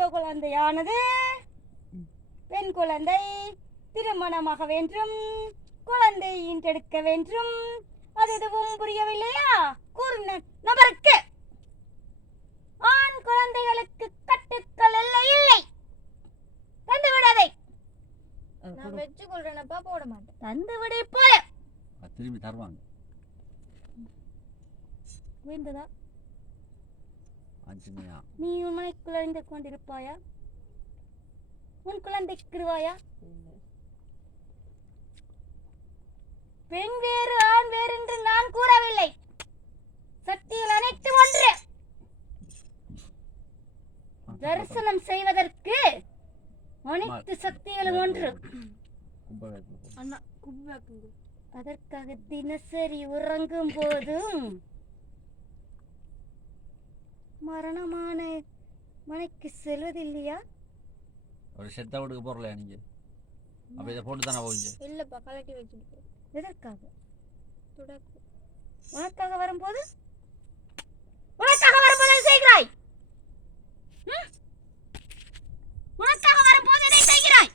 செல்வ குழந்தையானது பெண் குழந்தை திருமணமாக வேண்டும், குழந்தை ஈன்றெடுக்க வேண்டும். அது எதுவும் புரியவில்லையா? கூர்ன நபருக்கு ஆண் குழந்தைகளுக்கு கட்டுக்கள் இல்லை. தந்து விடாதை. நான் வெச்சு கொள்றேனப்பா, போட மாட்டேன். தந்து விடை போல திரும்பி தருவாங்க. வேண்டதா? ஆஞ்சனையா, நீ உன் மனைக்குள்ள கொண்டிருப்பாயா? உன் குழந்தைக்குருவாயா? பெண் வேறு ஆண் வேறு என்று நான் கூறவில்லை. சக்திகள் அனைத்து ஒன்று. தரிசனம் செய்வதற்கு அனைத்து சக்திகளும் ஒன்று. அதற்காக தினசரி உறங்கும் போதும் மரணமான மனைக்கு செல்வதில்லையா? ஒரு செத்த வீட்டுக்கு போறலையா நீங்க? அப்ப இதை போட்டு தானே போவீங்க? இல்லப்பா, கலட்டி வச்சுட்டு. எதற்காக? துடக்கு. உனக்காக வரும்போது என்ன செய்கிறாய்? உனக்காக வரும்போது என்ன செய்கிறாய்?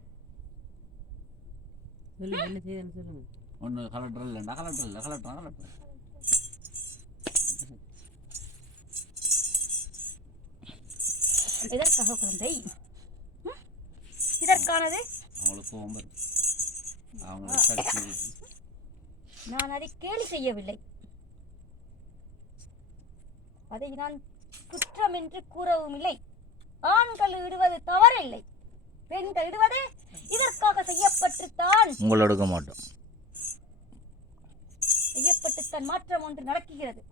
என்ன செய்யணும் சொல்லுங்க. ஒன்று கலெக்டர் இல்லைண்டா, கலெக்டர் இல்லை, கலெக்டர் எதற்காக குழந்தை? இதற்கானது அவங்களுக்கு கோபம், அவங்களுக்கு சக்தி. நான் அதை கேலி செய்யவில்லை. அதை நான் குற்றம் என்று கூறவும் இல்லை. ஆண்கள் இடுவது தவறில்லை, பெண்கள் இடுவது இதற்காக செய்யப்பட்டுத்தான். உங்களை எடுக்க மாட்டோம். செய்யப்பட்டுத்தான் மாற்றம் ஒன்று நடக்குகிறது.